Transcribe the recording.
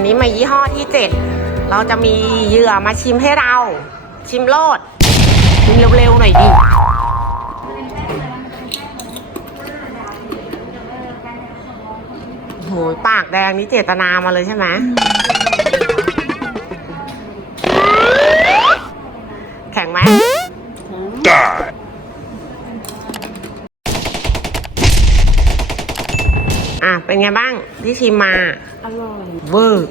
นนี้มายี่ห้อที่เจ็ดเราจะมีเหยื่อมาชิมให้เรา ชิมโลดชิมเร็วๆหน่อยดิโหปากแดงนี่เจตนามาเลยใช่ไหมแข็งไหม อะ เป็นไงบ้างที่ชิมมา อร่อย เวอร์